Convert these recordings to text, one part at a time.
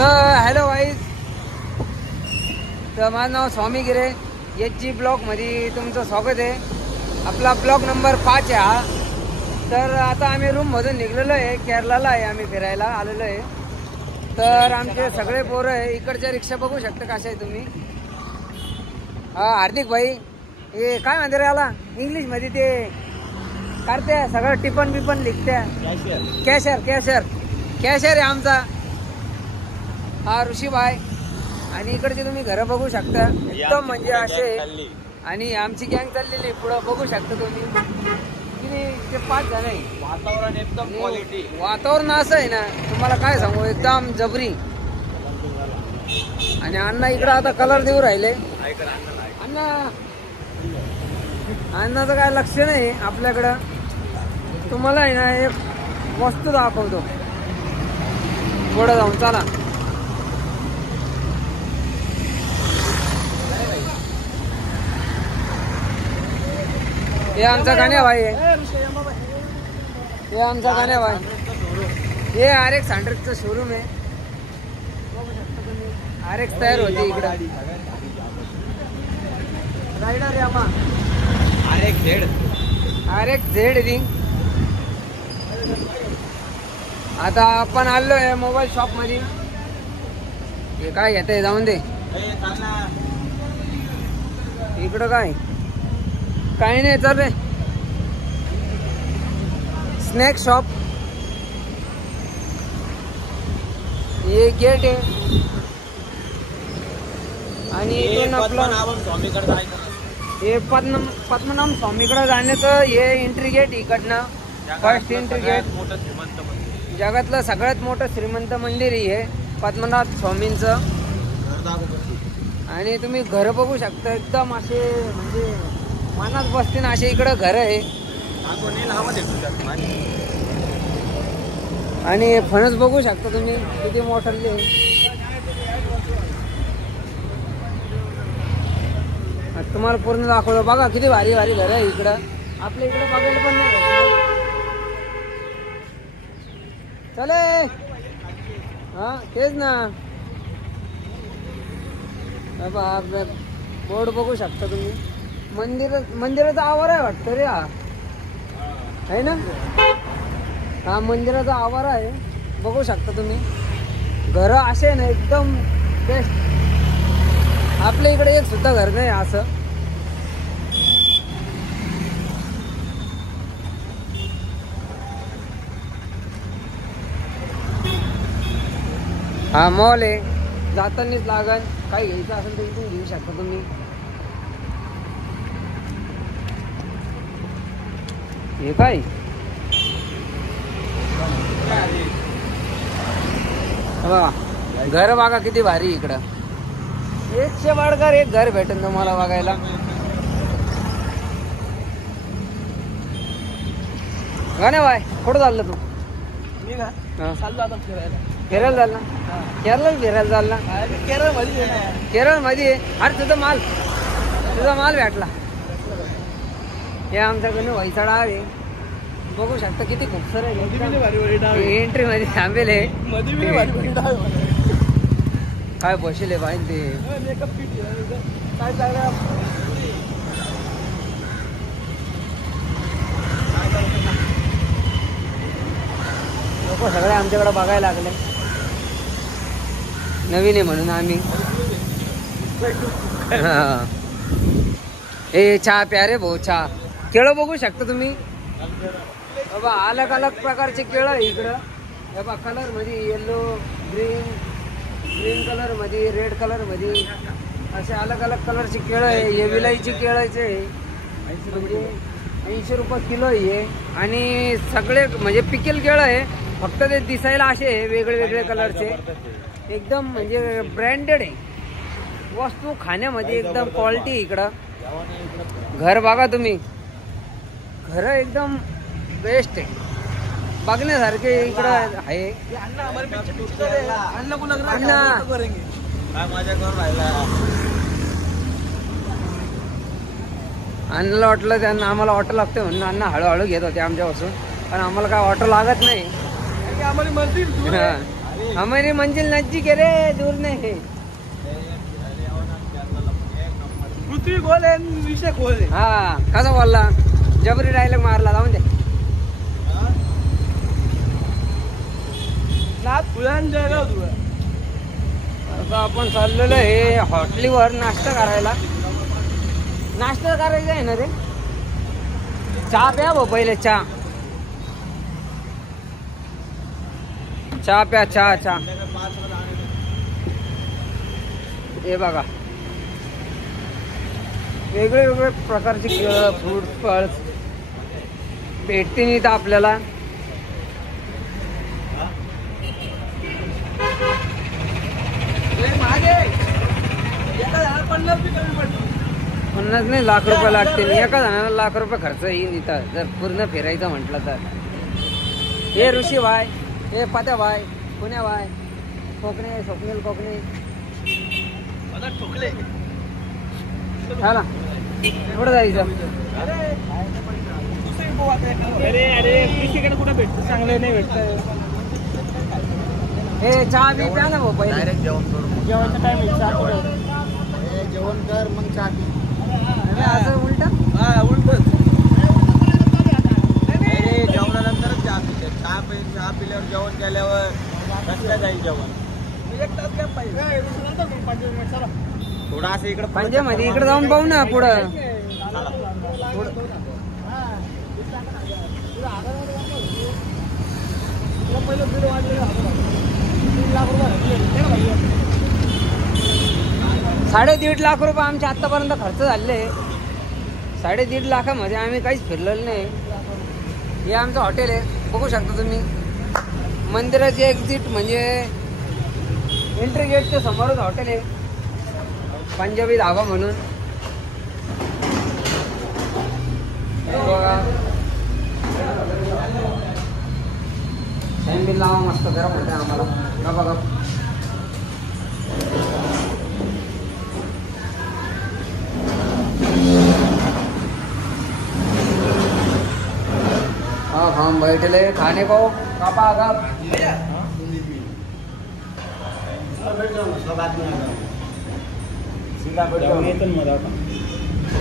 तर hello wise, तर माझं नाव स्वामी गिरे. HG ब्लॉगमध्ये तुमचं स्वागत आहे. आपला ब्लॉग नंबर 5 आहे हा. तर आता आम्ही रूममधून निघलेलो आहे, केरळला आहे आम्ही फिरायला आलेलो आहे. तर आमचे सगळे पोरं आहे. इकडच्या रिक्षा बघू शकता कशा आहे तुम्ही. हार्दिक भाई हे काय म्हणते रे याला इंग्लिशमध्ये ते करते सगळं टिपन बिपन लिखते. कॅशर कॅशर कॅशर आहे आमचा हा ऋषीभाई. आणि इकडचे तुम्ही घरं बघू शकता एकदम म्हणजे असे. आणि आमची गँग चाललेली पुढं बघू शकता तुम्ही. किती ते 5 जण आहे. वातावरण एकदम क्वालिटी. वातावरण असं आहे ना तुम्हाला काय सांगू एकदम जबरी. आणि अण्णा इकडं आता कलर देऊ राहिले. अण्णा अण्णाचं काय लक्ष नाही आपल्याकडं. तुम्हाला आहे ना एक वस्तू दाखवतो पुढं जाऊन. चला हे आमचा गाण्या भाई आहे. हे आमचा गाण्या भाई. हे RX 100चं शोरूम आहे. RX तयार होते इकडं. रायडर आहे आम्हा RX Z रिंग. आता आपण आलो आहे मोबाईल शॉप मध्ये. हे काय घेत जाऊन दे इकडं. काय काही नाही चल रे. Snack shop. हे गेट आहे आणि इथून आपलं हे पद्मनाभ स्वामीकडे जाण्याचं हे एंट्री गेट इकडनं. First entry gate. जगातलं सगळ्यात मोठं श्रीमंत मंदिर हे पद्मनाभ स्वामींचं. आणि तुम्ही घर बघू शकता एकदम असे म्हणजे मनात बसते ना असे इकडं घर आहे. आणि फणस बघू शकता तुम्ही किती मोठे. तुम्हाला पूर्ण दाखवतो बघा किती भारी भारी घर आहे इकडं. आपल्या इकडे बघायला पण नाही. चले हा तेच ना. बोर्ड बघू शकता तुम्ही. मंदिराचा आवार आहे वाटतं रे हा आहे ना. हा मंदिराचा आवार आहे बघू शकता तुम्ही. घर असे ना एकदम बेस्ट. आपल्या इकडे एक सुद्धा घर नाही असं. हा मॉल आहे. जातानीच लागन काही घ्यायचं असेल तर इथून घेऊ शकता तुम्ही. हे काय घर बघा किती भारी. इकडं 100 वाडकर एक घर भेटेल तुम्हाला बघायला. गाण्या बाय कुठं चाललं तू. फिरायला चालला. केरळ फिरायला चालला. केरळ मध्ये अरे तुझा माल भेटला. हे आमच्याकडनं वैसाडा आहे बघू शकता किती खूपसर आहे. एंट्री मध्ये थांबेल काय बसले बाई ते. लोक सगळे आमच्याकडे बघायला लागले. नवीन आहे म्हणून आम्ही. हे चहा प्यारे भाऊ चहा. केळं बघू शकता तुम्ही. बाबा अलग अलग प्रकारचे केळं आहे इकडं. बाबा कलर मध्ये येलो ग्रीन कलर मध्ये रेड कलर मध्ये असे अलग अलग कलरचे केळं आहे. हे विलायची केळाचे म्हणजे 80 रुपये किलो आहे. आणि सगळे म्हणजे पिकेल केळं आहे. फक्त ते दिसायला असे वेगळे वेगळे कलरचे एकदम म्हणजे ब्रँडेड आहे वस्तू. खाण्यामध्ये एकदम क्वालिटी इकडं. घर बघा तुम्ही. घर एकदम बेस्ट आहे बघण्यासारखे इकडं आहे. अण्णाला वाटलं त्यांना आम्हाला ऑटो लागते म्हणून अण्णा हळूहळू घेत होते आमच्यापासून. पण आम्हाला काय ऑटो लागत नाही. हमारी मंजिल नजदीक है रे, दूर नहीं है. पृथ्वी गोल आहे विषय गोल आहे. हा कसा बोलला, जबरी डायलॉग मारला, जाऊन दे. नाथ फुलान जायला तुला. आता आपण चाललेलो आहे हॉटेलीवर नाश्ता करायला. नाश्ता करायचा आहे ना रे. चहा प्या भाऊ, पहिले चहा प्या, चहा. हे बघा, वेगळे वेगळे प्रकारचे केळं, फ्रूट, फळ भेटते नाही तर आपल्याला. मागे एका झाडाला 50 बी कमी पडतो. 50 नाही, लाख रुपये लागतील. एका जणाला लाख रुपये खर्च येईल इथं जर पूर्ण फिरायचं म्हटलं तर. हे ऋषी भाई, हे पत्या भाई, पुण्या भाई, कोकणे, स्वप्नील कोकणे. मला ठोकले. हा ना, कुठं जायचं? अरे दुसरीकडे कुठं भेटतं, चांगलं नाही भेटतं. हे चहा बी प्या ना भाऊ पहिले. डायरेक्ट जेवण करू. जेवणाचा टाइम जेवण कर मग चहा पी. असं उलट. हा उलटच. अरे जेवणानंतरच चहा पिते. चहा पिल्यावर जेवण केल्यावर कसलं जाईल जेवण. एक तास काय पाहिजे. थोडा असं इकडे पंजामध्ये इकडे जाऊन पाहू ना पुढं. $1.5 लाख रुपये आमचे आतापर्यंत खर्च झाले. 1.5 लाखामध्ये आम्ही काहीच फिरलेलो नाही. हे आमचं हॉटेल आहे, बघू शकता तुम्ही. मंदिराचे एक्झिट म्हणजे एंट्री गेटच्या समोरच हॉटेल आहे, पंजाबी धाबा म्हणून. बघा, फॅन बिल लावा, मस्त गरम होते आम्हाला. बघा हाँ हम बैठले खाने को कापा आगा.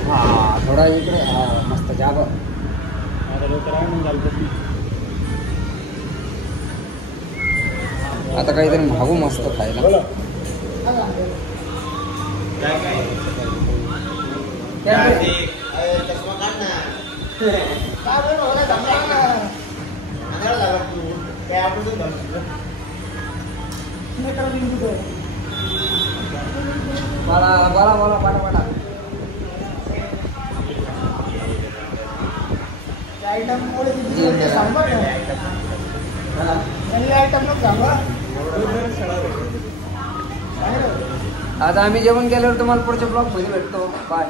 हाँ थोडा इकडे, हा मस्त जागा. आता काहीतरी मागू मस्त खायला. बोला पाटा. आता आम्ही जेवण केल्यावर तुम्हाला पुढच्या ब्लॉग मध्ये भेटतो. बाय.